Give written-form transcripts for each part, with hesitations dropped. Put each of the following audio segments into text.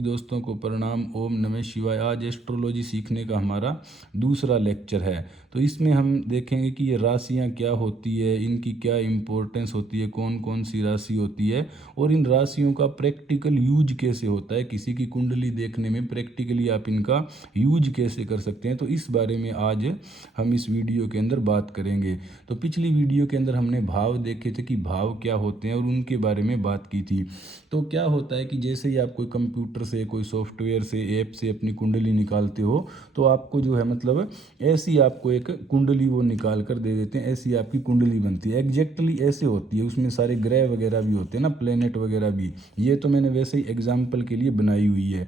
दोस्तों को प्रणाम। ओम नमः शिवाय। आज एस्ट्रोलॉजी सीखने का हमारा दूसरा लेक्चर है। तो इसमें हम देखेंगे कि ये राशियां क्या होती है, इनकी क्या इम्पोर्टेंस होती है, कौन कौन सी राशि होती है और इन राशियों का प्रैक्टिकल यूज कैसे होता है। किसी की कुंडली देखने में प्रैक्टिकली आप इनका यूज कैसे कर सकते हैं, तो इस बारे में आज हम इस वीडियो के अंदर बात करेंगे। तो पिछली वीडियो के अंदर हमने भाव देखे थे कि भाव क्या होते हैं और उनके बारे में बात की थी। तो क्या होता है कि जैसे ही आप कोई कंप्यूटर से, कोई सॉफ्टवेयर से, ऐप से अपनी कुंडली निकालते हो, तो आपको जो है मतलब ऐसी आपको एक कुंडली वो निकाल कर दे देते हैं। ऐसी आपकी कुंडली बनती है, एग्जैक्टली ऐसे होती है। उसमें सारे ग्रह वगैरह भी होते हैं ना, प्लेनेट वगैरह भी। ये तो मैंने वैसे ही एग्जाम्पल के लिए बनाई हुई है।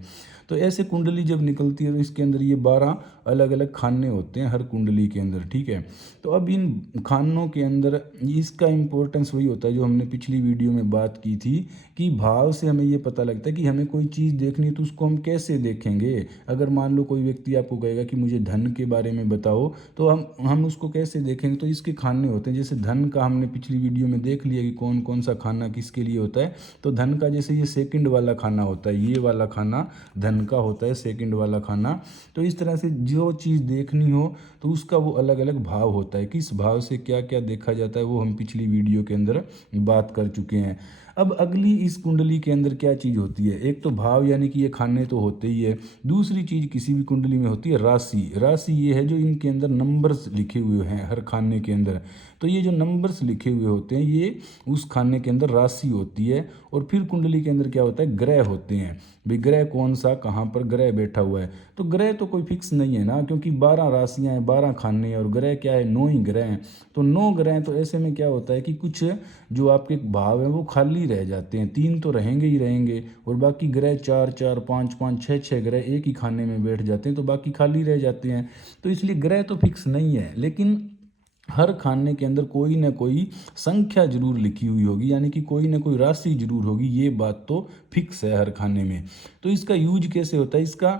तो ऐसे कुंडली जब निकलती है तो इसके अंदर ये 12 अलग अलग खाने होते हैं हर कुंडली के अंदर, ठीक है। तो अब इन खानों के अंदर इसका इम्पोर्टेंस वही होता है जो हमने पिछली वीडियो में बात की थी कि भाव से हमें ये पता लगता है कि हमें कोई चीज़ देखनी है तो उसको हम कैसे देखेंगे। अगर मान लो कोई व्यक्ति आपको कहेगा कि मुझे धन के बारे में बताओ, तो हम उसको कैसे देखेंगे। तो इसके खाने होते हैं। जैसे धन का हमने पिछली वीडियो में देख लिया कि कौन कौन सा खाना किसके लिए होता है। तो धन का जैसे ये सेकंड वाला खाना होता है, ये वाला खाना धन का होता है, सेकंड वाला खाना। तो इस तरह से जो चीज़ देखनी हो तो उसका वो अलग अलग भाव होता है। किस भाव से क्या क्या देखा जाता है वो हम पिछली वीडियो के अंदर बात कर चुके हैं। अब अगली इस कुंडली के अंदर क्या चीज़ होती है। एक तो भाव यानी कि ये खाने तो होते ही है। दूसरी चीज़ किसी भी कुंडली में होती है राशि। राशि ये है जो इनके अंदर नंबर्स लिखे हुए हैं हर खाने के अंदर। तो ये जो नंबर्स लिखे हुए होते हैं ये उस खाने के अंदर राशि होती है। और फिर कुंडली के अंदर क्या होता है, ग्रह होते हैं। भाई ग्रह कौन सा कहाँ पर ग्रह बैठा हुआ है। तो ग्रह तो कोई फिक्स नहीं है ना, क्योंकि 12 राशियाँ हैं, 12 खाने हैं और ग्रह क्या है, 9 ही ग्रह हैं। तो 9 ग्रह हैं। तो ऐसे में क्या होता है कि कुछ जो आपके भाव हैं वो खाली रह जाते हैं। 3 तो रहेंगे ही रहेंगे और बाकी ग्रह 4 4 5 5 6 6 ग्रह एक ही खाने में बैठ जाते हैं, तो बाकी खाली रह जाते हैं। तो इसलिए ग्रह तो फिक्स नहीं है, लेकिन हर खाने के अंदर कोई ना कोई संख्या जरूर लिखी हुई होगी, यानी कि कोई ना कोई राशि जरूर होगी। ये बात तो फिक्स है हर खाने में। तो इसका यूज कैसे होता है। इसका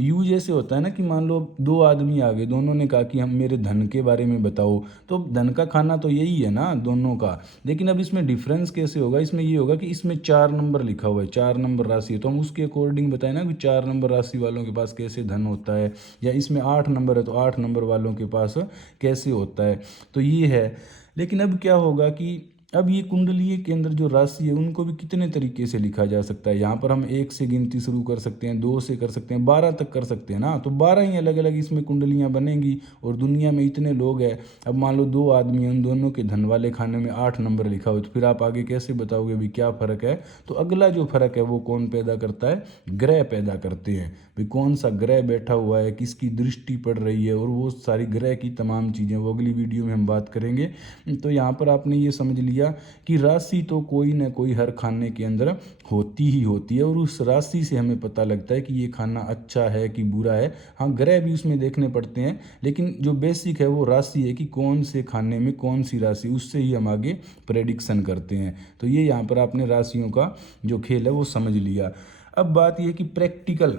यूज ऐसे होता है ना कि मान लो 2 आदमी आ गए, दोनों ने कहा कि हम मेरे धन के बारे में बताओ। तो धन का खाना तो यही है ना दोनों का। लेकिन अब इसमें डिफरेंस कैसे होगा। इसमें ये होगा कि इसमें 4 नंबर लिखा हुआ है, 4 नंबर राशि है, तो हम उसके अकॉर्डिंग बताएं ना कि 4 नंबर राशि वालों के पास कैसे धन होता है। या इसमें 8 नंबर है तो 8 नंबर वालों के पास कैसे होता है। तो ये है। लेकिन अब क्या होगा कि अब ये कुंडली के अंदर जो राशि है उनको भी कितने तरीके से लिखा जा सकता है। यहाँ पर हम 1 से गिनती शुरू कर सकते हैं, 2 से कर सकते हैं, 12 तक कर सकते हैं ना। तो 12 ही अलग अलग इसमें कुंडलियाँ बनेंगी। और दुनिया में इतने लोग हैं, अब मान लो 2 आदमी हैं, उन दोनों के धन वाले खाने में 8 नंबर लिखा हो, तो फिर आप आगे कैसे बताओगे भी क्या फ़र्क है। तो अगला जो फ़र्क है वो कौन पैदा करता है, ग्रह पैदा करते हैं। भाई कौन सा ग्रह बैठा हुआ है, किसकी दृष्टि पड़ रही है, और वो सारी ग्रह की तमाम चीज़ें वो अगली वीडियो में हम बात करेंगे। तो यहाँ पर आपने ये समझ लिया कि राशि तो कोई ना कोई हर खाने के अंदर होती ही होती है। और उस राशि से हमें पता लगता है कि ये खाना अच्छा है कि बुरा है। हाँ, ग्रह भी उसमें देखने पड़ते हैं, लेकिन जो बेसिक है वो राशि है कि कौन से खाने में कौन सी राशि, उससे ही हम आगे प्रेडिक्शन करते हैं। तो ये यहाँ पर आपने राशियों का जो खेल है वो समझ लिया। अब बात यह कि प्रैक्टिकल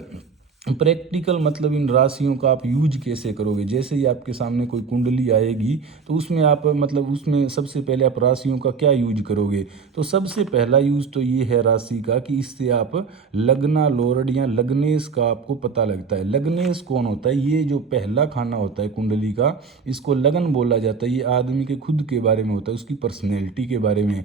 प्रैक्टिकल मतलब इन राशियों का आप यूज कैसे करोगे। जैसे ही आपके सामने कोई कुंडली आएगी तो उसमें आप मतलब उसमें सबसे पहले आप राशियों का क्या यूज करोगे। तो सबसे पहला यूज तो ये है राशि का कि इससे आप लगना, लोरड या लग्नेश का आपको पता लगता है। लग्नेश कौन होता है, ये जो पहला खाना होता है कुंडली का, इसको लगन बोला जाता है। ये आदमी के खुद के बारे में होता है, उसकी पर्सनैलिटी के बारे में।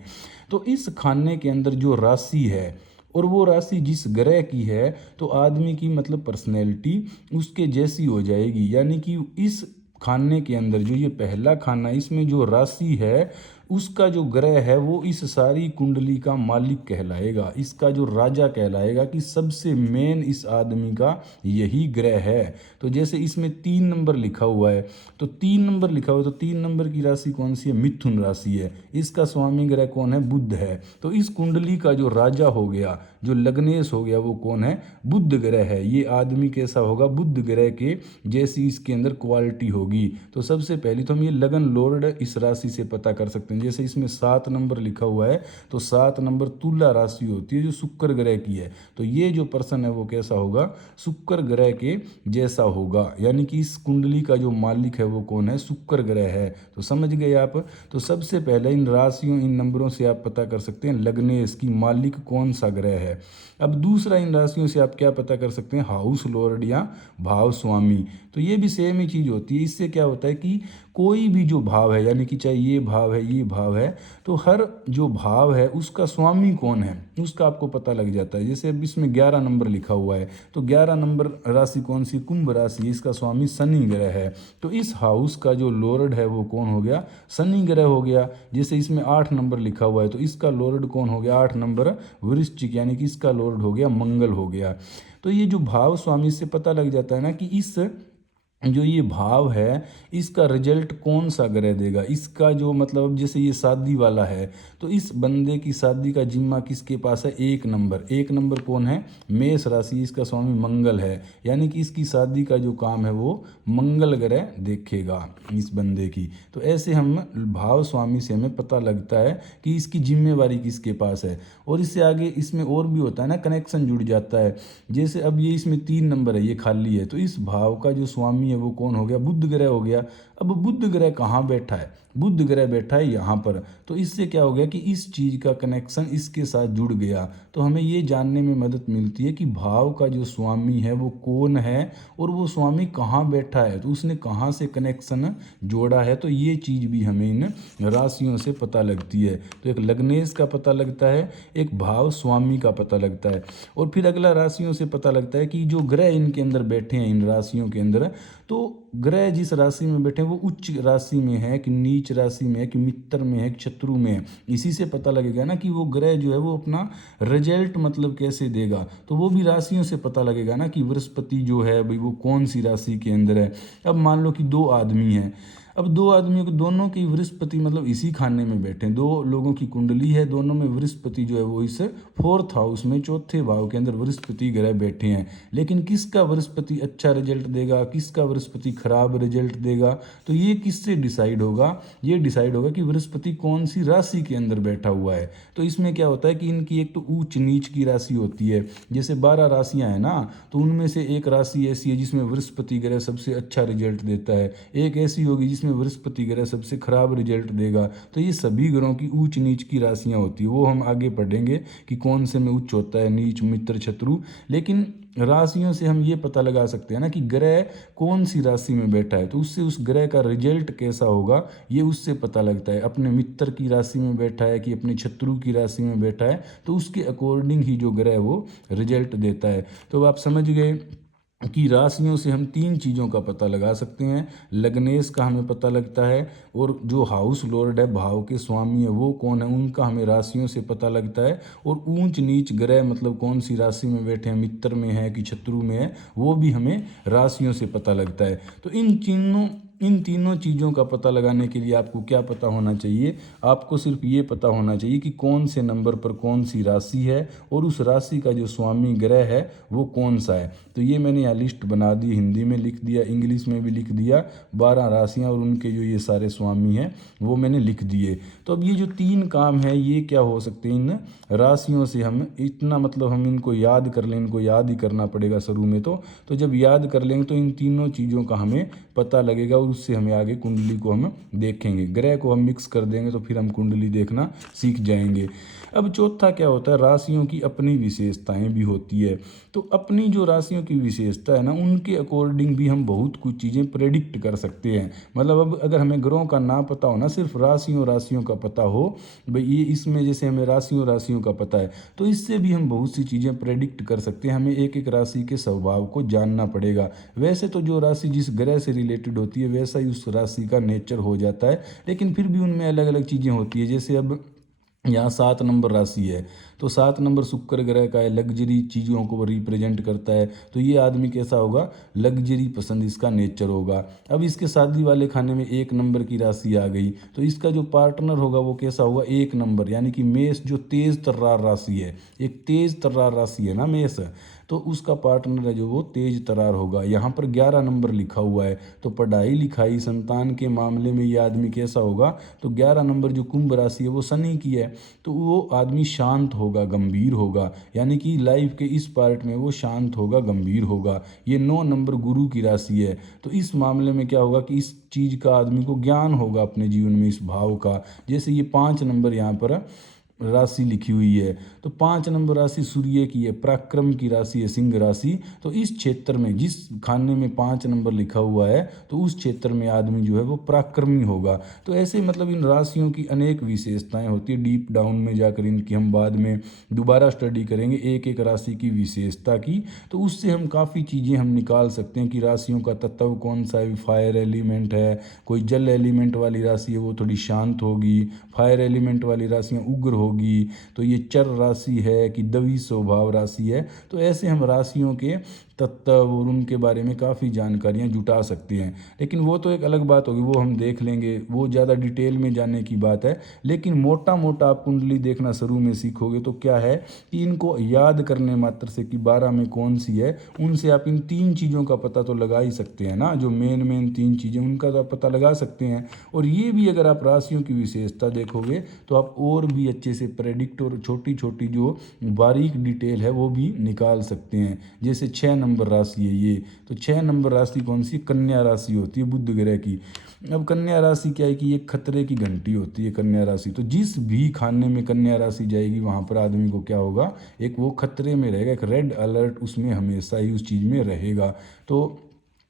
तो इस खाने के अंदर जो राशि है और वो राशि जिस ग्रह की है, तो आदमी की मतलब पर्सनैलिटी उसके जैसी हो जाएगी। यानी कि इस खाने के अंदर जो ये पहला खाना, इसमें जो राशि है उसका जो ग्रह है वो इस सारी कुंडली का मालिक कहलाएगा, इसका जो राजा कहलाएगा, कि सबसे मेन इस आदमी का यही ग्रह है। तो जैसे इसमें 3 नंबर लिखा हुआ है, तो 3 नंबर लिखा हुआ है, तो 3 नंबर की राशि कौन सी है, मिथुन राशि है। इसका स्वामी ग्रह कौन है, बुध है। तो इस कुंडली का जो राजा हो गया, जो लग्नेश हो गया, वो कौन है, बुध ग्रह है। ये आदमी कैसा होगा, बुध ग्रह के जैसी इसके अंदर क्वालिटी होगी। तो सबसे पहले तो हम ये लगन लोर्ड इस राशि से पता कर सकते हैं। जैसे इसमें 7 नंबर लिखा हुआ है, तो 7 नंबर तुला राशि होती है जो शुक्र ग्रह की है। तो ये जो पर्सन है वो कैसा होगा, शुक्र ग्रह के जैसा होगा। यानी कि इस कुंडली का जो मालिक है वो कौन है, शुक्र ग्रह है। तो समझ गए आप। तो सबसे पहले इन राशियों, इन नंबरों से आप पता कर सकते हैं लग्नेश की मालिक कौन सा ग्रह है। है। अब दूसरा, इन राशियों से आप क्या पता कर सकते हैं, हाउस लॉर्ड या भाव स्वामी। तो ये भी सेम ही चीज़ होती है। इससे क्या होता है कि कोई भी जो भाव है, यानी कि चाहे ये भाव है ये भाव है, तो हर जो भाव है उसका स्वामी कौन है उसका आपको पता लग जाता है। जैसे अब इसमें 11 नंबर लिखा हुआ है, तो 11 नंबर राशि कौन सी, कुंभ राशि, इसका स्वामी शनि ग्रह है। तो इस हाउस का जो लॉर्ड है वो कौन हो गया, शनि ग्रह हो गया। जैसे इसमें 8 नंबर लिखा हुआ है, तो इसका लॉर्ड कौन हो गया, 8 नंबर वृश्चिक, यानी कि इसका लॉर्ड हो गया मंगल हो गया। तो ये जो भाव स्वामी से पता लग जाता है ना कि इस जो ये भाव है इसका रिजल्ट कौन सा ग्रह देगा, इसका जो मतलब अब जैसे ये शादी वाला है, तो इस बंदे की शादी का जिम्मा किसके पास है, 1 नंबर। 1 नंबर कौन है, मेष राशि, इसका स्वामी मंगल है, यानी कि इसकी शादी का जो काम है वो मंगल ग्रह देखेगा इस बंदे की। तो ऐसे हम भाव स्वामी से हमें पता लगता है कि इसकी जिम्मेवारी किसके पास है। और इससे आगे इसमें और भी होता है ना, कनेक्शन जुड़ जाता है। जैसे अब ये इसमें 3 नंबर है, ये खाली है, तो इस भाव का जो स्वामी है वो कौन हो गया, बुध ग्रह हो गया। अब बुध ग्रह कहाँ बैठा है, बुध ग्रह बैठा है यहाँ पर। तो इससे क्या हो गया कि इस चीज़ का कनेक्शन इसके साथ जुड़ गया। तो हमें ये जानने में मदद मिलती है कि भाव का जो स्वामी है वो कौन है और वो स्वामी कहाँ बैठा है, तो उसने कहाँ से कनेक्शन जोड़ा है। तो ये चीज़ भी हमें इन राशियों से पता लगती है। तो एक लग्नेश का पता लगता है, एक भाव स्वामी का पता लगता है, और फिर अगला राशियों से पता लगता है कि जो ग्रह इनके अंदर बैठे हैं इन राशियों के अंदर, तो ग्रह जिस राशि में बैठे हैं वो उच्च राशि में है कि नीच राशि में है कि मित्र में है कि शत्रु में है। इसी से पता लगेगा ना कि वो ग्रह जो है वो अपना रिजल्ट मतलब कैसे देगा। तो वो भी राशियों से पता लगेगा ना कि बृहस्पति जो है भाई वो कौन सी राशि के अंदर है। अब मान लो कि 2 आदमी हैं, अब 2 आदमियों को दोनों की बृहस्पति मतलब इसी खाने में बैठे हैं, 2 लोगों की कुंडली है, दोनों में बृहस्पति जो है वो इस 4th हाउस में, चौथे भाव के अंदर बृहस्पति ग्रह बैठे हैं। लेकिन किसका बृहस्पति अच्छा रिजल्ट देगा, किसका बृहस्पति खराब रिजल्ट देगा, तो ये किससे डिसाइड होगा, ये डिसाइड होगा कि बृहस्पति कौन सी राशि के अंदर बैठा हुआ है। तो इसमें क्या होता है कि इनकी एक तो ऊंच नीच की राशि होती है। जैसे 12 राशियां हैं ना, तो उनमें से एक राशि ऐसी है जिसमें बृहस्पति ग्रह सबसे अच्छा रिजल्ट देता है, एक ऐसी होगी जिसमें बृहस्पति ग्रह सबसे खराब रिजल्ट देगा। तो ये सभी ग्रहों की ऊंच नीच की राशियां होती है, वो हम आगे पढ़ेंगे कि कौन से में उच्च होता है, नीच, मित्र, शत्रु। लेकिन राशियों से हम ये पता लगा सकते हैं ना कि ग्रह कौन सी राशि में बैठा है, तो उससे उस ग्रह का रिजल्ट कैसा होगा ये उससे पता लगता है। अपने मित्र की राशि में बैठा है कि अपने शत्रु की राशि में बैठा है, तो उसके अकॉर्डिंग ही जो ग्रह वो रिजल्ट देता है। तो आप समझ गए कि राशियों से हम 3 चीज़ों का पता लगा सकते हैं। लग्नेश का हमें पता लगता है, और जो हाउस लॉर्ड है, भाव के स्वामी है, वो कौन है उनका हमें राशियों से पता लगता है। और ऊंच नीच ग्रह मतलब कौन सी राशि में बैठे हैं, मित्र में है कि शत्रु में है, वो भी हमें राशियों से पता लगता है। तो इन तीनों चीज़ों का पता लगाने के लिए आपको क्या पता होना चाहिए, आपको सिर्फ ये पता होना चाहिए कि कौन से नंबर पर कौन सी राशि है और उस राशि का जो स्वामी ग्रह है वो कौन सा है। तो ये मैंने यहाँ लिस्ट बना दी, हिंदी में लिख दिया, इंग्लिश में भी लिख दिया, 12 राशियाँ और उनके जो ये सारे स्वामी हैं वो मैंने लिख दिए। तो अब ये जो 3 काम है ये क्या हो सकते हैं, इन राशियों से हम इतना मतलब हम इनको याद कर लें, इनको याद ही करना पड़ेगा शुरू में। तो जब याद कर लेंगे तो इन तीनों चीज़ों का हमें पता लगेगा, और उससे हमें आगे कुंडली को हम देखेंगे। ग्रह को हम मिक्स कर देंगे तो फिर हम कुंडली देखना सीख जाएंगे। अब चौथा क्या होता है, राशियों की अपनी विशेषताएं भी होती है। तो अपनी जो राशियों की विशेषता है ना, उनके अकॉर्डिंग भी हम बहुत कुछ चीज़ें प्रेडिक्ट कर सकते हैं। मतलब अब अगर हमें ग्रहों का ना पता हो ना, सिर्फ राशियों का पता हो, भाई ये इसमें जैसे हमें राशियों का पता है, तो इससे भी हम बहुत सी चीज़ें प्रेडिक्ट कर सकते हैं। हमें एक एक राशि के स्वभाव को जानना पड़ेगा। वैसे तो जो राशि जिस ग्रह से रिलेटेड होती है वैसा ही उस राशि का नेचर हो जाता है, लेकिन फिर भी उनमें अलग अलग चीज़ें होती है। जैसे अब यहाँ 7 नंबर राशि है, तो 7 नंबर शुक्र ग्रह का है, लग्जरी चीज़ों को रिप्रेजेंट करता है। तो ये आदमी कैसा होगा, लग्जरी पसंद इसका नेचर होगा। अब इसके शादी वाले खाने में 1 नंबर की राशि आ गई, तो इसका जो पार्टनर होगा वो कैसा होगा, 1 नंबर, यानी कि मेष जो तेज तर्रार राशि है, एक तेज तर्रार राशि है ना मेष, तो उसका पार्टनर है जो वो तेज तरार होगा। यहाँ पर 11 नंबर लिखा हुआ है, तो पढ़ाई लिखाई संतान के मामले में ये आदमी कैसा होगा, तो 11 नंबर जो कुंभ राशि है वो शनि की है, तो वो आदमी शांत होगा, गंभीर होगा, यानी कि लाइफ के इस पार्ट में वो शांत होगा, गंभीर होगा। ये 9 नंबर गुरु की राशि है, तो इस मामले में क्या होगा कि इस चीज़ का आदमी को ज्ञान होगा अपने जीवन में इस भाव का। जैसे ये 5 नंबर यहाँ पर राशि लिखी हुई है। तो 5 नंबर राशि सूर्य की है, पराक्रम की राशि है सिंह राशि। तो इस क्षेत्र में जिस खाने में 5 नंबर लिखा हुआ है तो उस क्षेत्र में आदमी जो है वो पराक्रमी होगा। तो ऐसे मतलब इन राशियों की अनेक विशेषताएं होती है। डीप डाउन में जाकर इनकी हम बाद में दोबारा स्टडी करेंगे एक एक राशि की विशेषता की। तो उससे हम काफ़ी चीज़ें हम निकाल सकते हैं कि राशियों का तत्व कौन सा है। फायर एलिमेंट है, कोई जल एलिमेंट वाली राशि है वो थोड़ी शांत होगी, फायर एलिमेंट वाली राशियाँ उग्र होगी। तो ये चर राशि है कि दवी स्वभाव राशि है। तो ऐसे हम राशियों के तत्व और उनके बारे में काफ़ी जानकारियाँ जुटा सकते हैं। लेकिन वो तो एक अलग बात होगी, वो हम देख लेंगे, वो ज़्यादा डिटेल में जानने की बात है। लेकिन मोटा मोटा आप कुंडली देखना शुरू में सीखोगे तो क्या है कि इनको याद करने मात्र से कि 12 में कौन सी है, उनसे आप इन 3 चीज़ों का पता तो लगा ही सकते हैं ना। जो मेन 3 चीज़ें उनका तो आप पता लगा सकते हैं। और ये भी अगर आप राशियों की विशेषता देखोगे तो आप और भी अच्छे से प्रेडिक्ट और छोटी छोटी जो बारीक डिटेल है वो भी निकाल सकते हैं। जैसे 6 नंबर राशि है ये, तो 6 नंबर राशि कौन सी? कन्या राशि होती है बुध ग्रह की। अब कन्या राशि क्या है कि ये खतरे की घंटी होती है कन्या राशि। तो जिस भी खाने में कन्या राशि जाएगी वहाँ पर आदमी को क्या होगा, एक वो खतरे में रहेगा, एक रेड अलर्ट उसमें हमेशा ही उस चीज़ में रहेगा। तो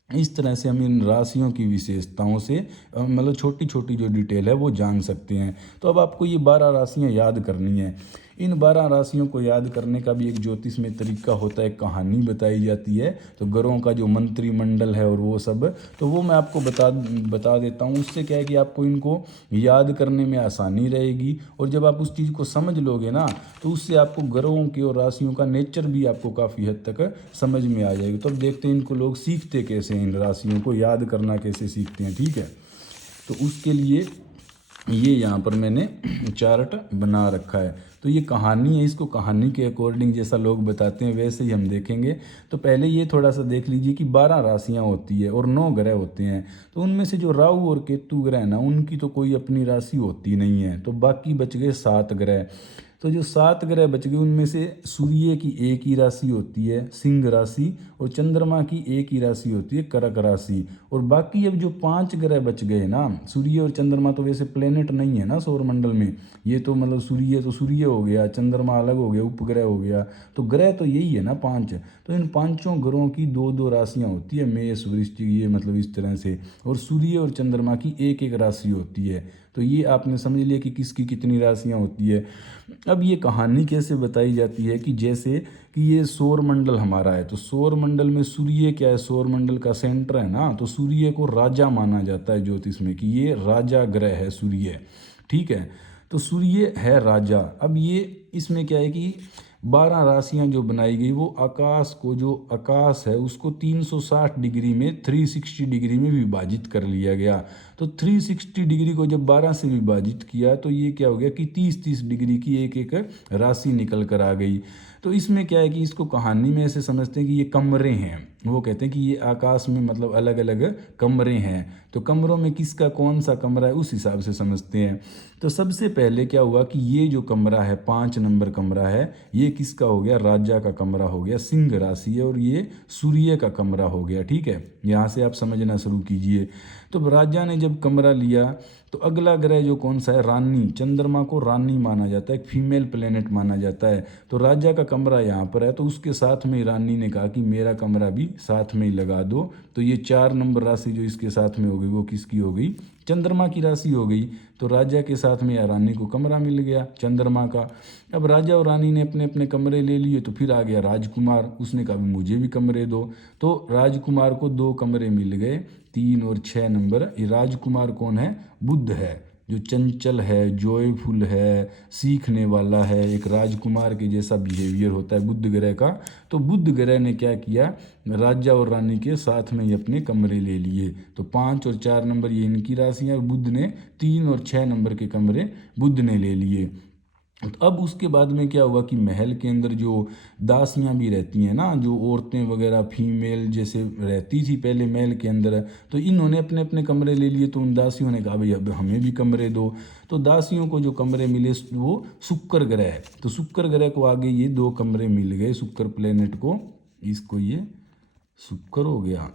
इस तरह से हम इन राशियों की विशेषताओं से मतलब छोटी छोटी जो डिटेल है वो जान सकते हैं। तो अब आपको ये 12 राशियाँ याद करनी है। इन 12 राशियों को याद करने का भी एक ज्योतिष में तरीका होता है, कहानी बताई जाती है। तो ग्रहों का जो मंत्रिमंडल है और वो सब, तो वो मैं आपको बता देता हूँ। उससे क्या है कि आपको इनको याद करने में आसानी रहेगी। और जब आप उस चीज़ को समझ लोगे ना तो उससे आपको ग्रहों की और राशियों का नेचर भी आपको काफ़ी हद तक समझ में आ जाएगी। तो अब देखते हैं इनको लोग सीखते कैसे हैं, इन राशियों को याद करना कैसे सीखते हैं। ठीक है, तो उसके लिए ये यहाँ पर मैंने चार्ट बना रखा है। तो ये कहानी है, इसको कहानी के अकॉर्डिंग जैसा लोग बताते हैं वैसे ही हम देखेंगे। तो पहले ये थोड़ा सा देख लीजिए कि 12 राशियाँ होती है और 9 ग्रह होते हैं। तो उनमें से जो राहु और केतु ग्रह है ना, उनकी तो कोई अपनी राशि होती नहीं है। तो बाकी बच गए 7 ग्रह। तो जो 7 ग्रह बच गए उनमें से सूर्य की एक ही राशि होती है सिंह राशि, और चंद्रमा की एक ही राशि होती है कर्क राशि। और बाकी अब जो 5 ग्रह बच गए ना, सूर्य और चंद्रमा तो वैसे प्लेनेट नहीं है ना सौर मंडल में। ये तो मतलब सूर्य तो सूर्य हो गया, चंद्रमा अलग हो गया, उपग्रह हो गया। तो ग्रह तो यही है ना 5। तो इन पांचों ग्रहों की 2 राशियां होती है, मेष वृश्चिक, ये मतलब इस तरह से। और सूर्य और चंद्रमा की एक एक राशि होती है। तो ये आपने समझ लिया कि किसकी कितनी राशियां होती है। अब ये कहानी कैसे बताई जाती है कि जैसे कि ये सौर मंडल हमारा है, तो सौर मंडल में सूर्य क्या है, सौर मंडल का सेंटर है ना। तो सूर्य को राजा माना जाता है ज्योतिष में कि ये राजा ग्रह है सूर्य। ठीक है, तो सूर्य है राजा। अब ये इसमें क्या है कि 12 राशियां जो बनाई गई वो आकाश को, जो आकाश है उसको 360 डिग्री में 360 डिग्री में विभाजित कर लिया गया। तो 360 डिग्री को जब 12 से विभाजित किया तो ये क्या हो गया कि 30-30 डिग्री की एक एक राशि निकल कर आ गई। तो इसमें क्या है कि इसको कहानी में ऐसे समझते हैं कि ये कमरे हैं। वो कहते हैं कि ये आकाश में मतलब अलग अलग कमरे हैं। तो कमरों में किसका कौन सा कमरा है उस हिसाब से समझते हैं। तो सबसे पहले क्या हुआ कि ये जो कमरा है 5 नंबर कमरा है, ये किसका हो गया, राजा का कमरा हो गया, सिंह राशि है। और ये सूर्य का कमरा हो गया। ठीक है, यहाँ से आप समझना शुरू कीजिए। तो राजा ने जब कमरा लिया तो अगला ग्रह जो कौन सा है, रानी, चंद्रमा को रानी माना जाता है, एक फीमेल प्लेनेट माना जाता है। तो राजा का कमरा यहाँ पर है, तो उसके साथ में रानी ने कहा कि मेरा कमरा भी साथ में ही लगा दो। तो ये 4 नंबर राशि जो इसके साथ में हो गई वो किसकी हो गई, चंद्रमा की राशि हो गई। तो राजा के साथ में या रानी को कमरा मिल गया चंद्रमा का। अब राजा और रानी ने अपने अपने कमरे ले लिए। तो फिर आ गया राजकुमार, उसने कहा मुझे भी कमरे दो। तो राजकुमार को 2 कमरे मिल गए, 3 और 6 नंबर। ये राजकुमार कौन है, बुध है, जो चंचल है, जॉयफुल है, सीखने वाला है, एक राजकुमार के जैसा बिहेवियर होता है बुध ग्रह का। तो बुध ग्रह ने क्या किया, राजा और रानी के साथ में ही अपने कमरे ले लिए। तो 5 और 4 नंबर ये इनकी राशियाँ, और बुध ने 3 और 6 नंबर के कमरे बुध ने ले लिए। तो अब उसके बाद में क्या हुआ कि महल के अंदर जो दासियां भी रहती हैं ना, जो औरतें वगैरह फीमेल जैसे रहती थी पहले महल के अंदर, तो इन्होंने अपने अपने कमरे ले लिए। तो उन दासियों ने कहा भाई अब हमें भी कमरे दो। तो दासियों को जो कमरे मिले वो शुक्र ग्रह है। तो शुक्र ग्रह को आगे ये 2 कमरे मिल गए शुक्र प्लेनेट को, इसको ये शुक्र हो गया,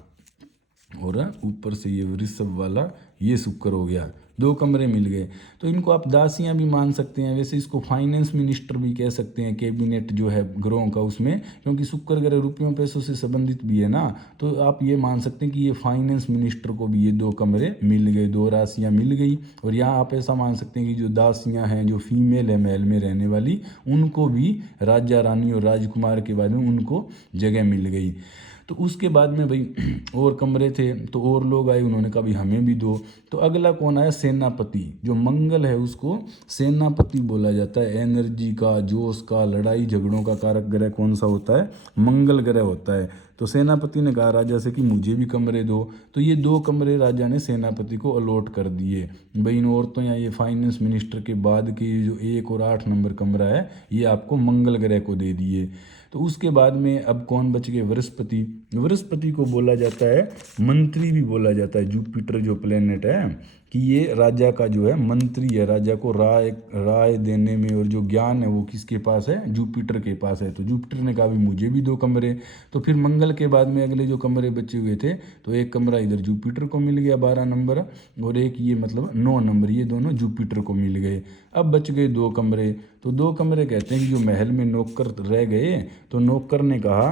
और ऊपर से ये वृषभ वाला ये शुक्र हो गया, 2 कमरे मिल गए। तो इनको आप दासियां भी मान सकते हैं, वैसे इसको फाइनेंस मिनिस्टर भी कह सकते हैं, कैबिनेट जो है ग्रहों का उसमें, क्योंकि शुक्र ग्रह रुपयों पैसों से संबंधित भी है ना। तो आप ये मान सकते हैं कि ये फाइनेंस मिनिस्टर को भी ये 2 कमरे मिल गए, 2 राशियां मिल गई। और यहाँ आप ऐसा मान सकते हैं कि जो दासियां हैं, जो फीमेल है महल में रहने वाली, उनको भी राजा रानी और राजकुमार के बारे में उनको जगह मिल गई। तो उसके बाद में भाई और कमरे थे, तो और लोग आए, उन्होंने कहा भाई हमें भी दो। तो अगला कौन आया, सेनापति। जो मंगल है उसको सेनापति बोला जाता है। एनर्जी का, जोश का, लड़ाई झगड़ों का कारक ग्रह कौन सा होता है, मंगल ग्रह होता है। तो सेनापति ने कहा राजा से कि मुझे भी कमरे दो। तो ये 2 कमरे राजा ने सेनापति को अलॉट कर दिए। भाई इन औरतों या ये फाइनेंस मिनिस्टर के बाद के जो 1 और 8 नंबर कमरा है, ये आपको मंगल ग्रह को दे दिए। तो उसके बाद में अब कौन बच गए, बृहस्पति। बृहस्पति को बोला जाता है मंत्री भी बोला जाता है। जुपिटर जो प्लेनेट है कि ये राजा का जो है मंत्री है, राजा को राय राय देने में और जो ज्ञान है वो किसके पास है, जुपिटर के पास है। तो जुपिटर ने कहा भी मुझे भी 2 कमरे। तो फिर मंगल के बाद में अगले जो कमरे बचे हुए थे, तो एक कमरा इधर जुपिटर को मिल गया 12 नंबर, और एक ये मतलब 9 नंबर, ये दोनों जुपिटर को मिल गए। अब बच गए 2 कमरे। तो 2 कमरे कहते हैं कि जो महल में नौकर रह गए, तो नौकर ने कहा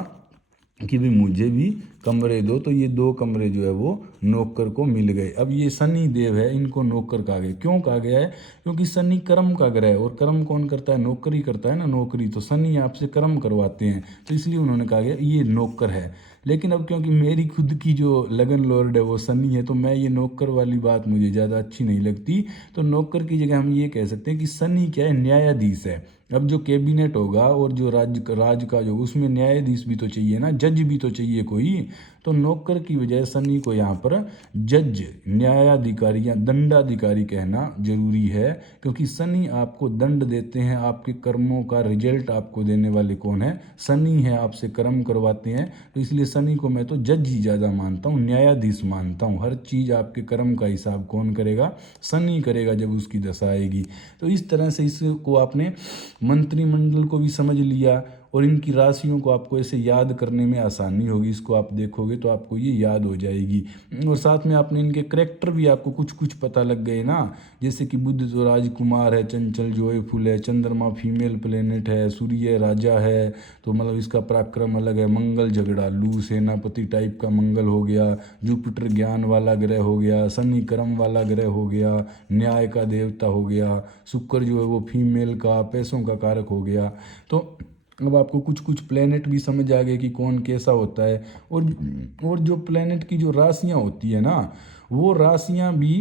कि भाई मुझे भी कमरे दो। तो ये 2 कमरे जो है वो नौकर को मिल गए। अब ये शनि देव है, इनको नौकर कहा गया। क्यों कहा गया है, क्योंकि शनि कर्म का ग्रह है, और कर्म कौन करता है, नौकरी करता है ना, नौकरी। तो शनि आपसे कर्म करवाते हैं, तो इसलिए उन्होंने कहा गया ये नौकर है। लेकिन अब क्योंकि मेरी खुद की जो लगन लॉर्ड है वो शनि है, तो मैं ये नौकर वाली बात मुझे ज़्यादा अच्छी नहीं लगती। तो नौकर की जगह हम ये कह सकते हैं कि शनि क्या है, न्यायाधीश है। अब जो कैबिनेट होगा और जो राज का जो उसमें न्यायाधीश भी तो चाहिए ना, जज भी तो चाहिए कोई। तो नौकर की वजह शनि को यहाँ पर जज, न्यायाधिकारी या दंडाधिकारी कहना जरूरी है, क्योंकि शनि आपको दंड देते हैं। आपके कर्मों का रिजल्ट आपको देने वाले कौन है, शनि है, आपसे कर्म करवाते हैं। तो इसलिए शनि को मैं तो जज ही ज़्यादा मानता हूँ, न्यायाधीश मानता हूँ। हर चीज़ आपके कर्म का हिसाब कौन करेगा, शनि करेगा जब उसकी दशा आएगी। तो इस तरह से इसको आपने मंत्रिमंडल को भी समझ लिया, और इनकी राशियों को आपको ऐसे याद करने में आसानी होगी। इसको आप देखोगे तो आपको ये याद हो जाएगी। और साथ में आपने इनके करेक्टर भी आपको कुछ कुछ पता लग गए ना। जैसे कि बुध तो राजकुमार है, चंचल जॉयफुल है, चंद्रमा फीमेल प्लेनेट है, सूर्य राजा है, तो मतलब इसका पराक्रम अलग है। मंगल झगड़ालू सेनापति टाइप का मंगल हो गया। जुपिटर ज्ञान वाला ग्रह हो गया। शनि कर्म वाला ग्रह हो गया, न्याय का देवता हो गया। शुक्र जो है वो फीमेल का, पैसों का कारक हो गया। तो अब आपको कुछ कुछ प्लेनेट भी समझ आ गए कि कौन कैसा होता है। और जो प्लेनेट की जो राशियां होती है ना, वो राशियां भी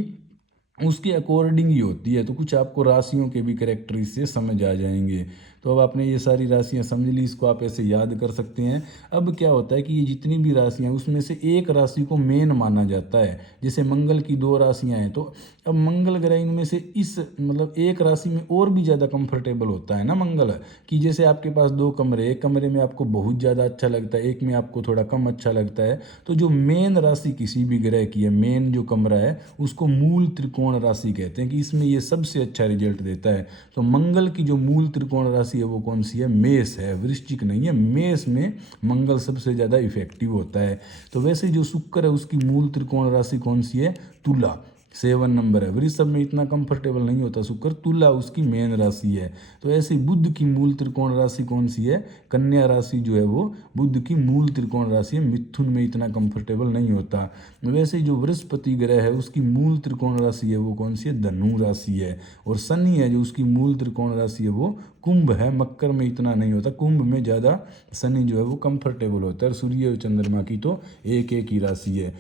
उसके अकॉर्डिंग ही होती है। तो कुछ आपको राशियों के भी करेक्टर इससे समझ आ जाएंगे। तो अब आपने ये सारी राशियां समझ ली, इसको आप ऐसे याद कर सकते हैं। अब क्या होता है कि ये जितनी भी राशियां हैं उसमें से एक राशि को मेन माना जाता है। जैसे मंगल की 2 राशियां हैं, तो अब मंगल ग्रह इनमें से इस मतलब एक राशि में और भी ज़्यादा कंफर्टेबल होता है ना मंगल, कि जैसे आपके पास 2 कमरे, एक कमरे में आपको बहुत ज़्यादा अच्छा लगता है, एक में आपको थोड़ा कम अच्छा लगता है। तो जो मेन राशि किसी भी ग्रह की है, मेन जो कमरा है, उसको मूल त्रिकोण राशि कहते हैं, कि इसमें ये सबसे अच्छा रिजल्ट देता है। तो मंगल की जो मूल त्रिकोण राशि है वो कौन सी है, मेष है, वृश्चिक नहीं है। मेष में मंगल सबसे ज़्यादा इफेक्टिव होता है। तो वैसे जो शुक्र है उसकी मूल त्रिकोण राशि कौन सी है, तुला, 7 नंबर है। वृषभ में इतना कंफर्टेबल नहीं होता शुक्र, तुला उसकी मेन राशि है। तो ऐसे बुध की मूल त्रिकोण राशि कौन सी है, कन्या राशि जो है वो बुध की मूल त्रिकोण राशि है। मिथुन में इतना कंफर्टेबल नहीं होता। वैसे जो बृहस्पति ग्रह है उसकी मूल त्रिकोण राशि है वो कौन सी है, धनु राशि है। और शनि है जो उसकी मूल त्रिकोण राशि है वो कुंभ है। मकर में इतना नहीं होता, कुंभ में ज़्यादा शनि जो है वो कंफर्टेबल होता है। और सूर्य और चंद्रमा की तो एक एक ही राशि है।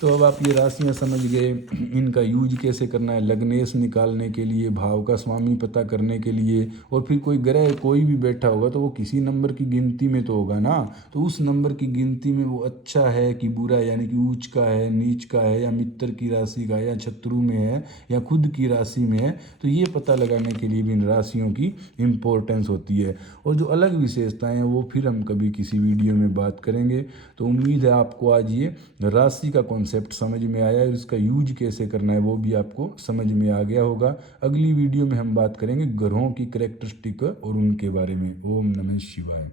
तो अब आप ये राशियाँ समझ गए, इनका यूज कैसे करना है, लग्नेश निकालने के लिए, भाव का स्वामी पता करने के लिए। और फिर कोई ग्रह कोई भी बैठा होगा तो वो किसी नंबर की गिनती में तो होगा ना, तो उस नंबर की गिनती में वो अच्छा है कि बुरा, यानी कि उच्च का है, नीच का है, या मित्र की राशि का है, या शत्रु में है, या खुद की राशि में है। तो ये पता लगाने के लिए भी इन राशियों की इम्पोर्टेंस होती है। और जो अलग विशेषताएं हैं वो फिर हम कभी किसी वीडियो में बात करेंगे। तो उम्मीद है आपको आज ये राशि का कॉन्सेप्ट समझ में आया है, इसका यूज कैसे करना है वो भी आपको समझ में आ गया होगा। अगली वीडियो में हम बात करेंगे ग्रहों की करेक्टरिस्टिक और उनके बारे में। ओम नमः शिवाय।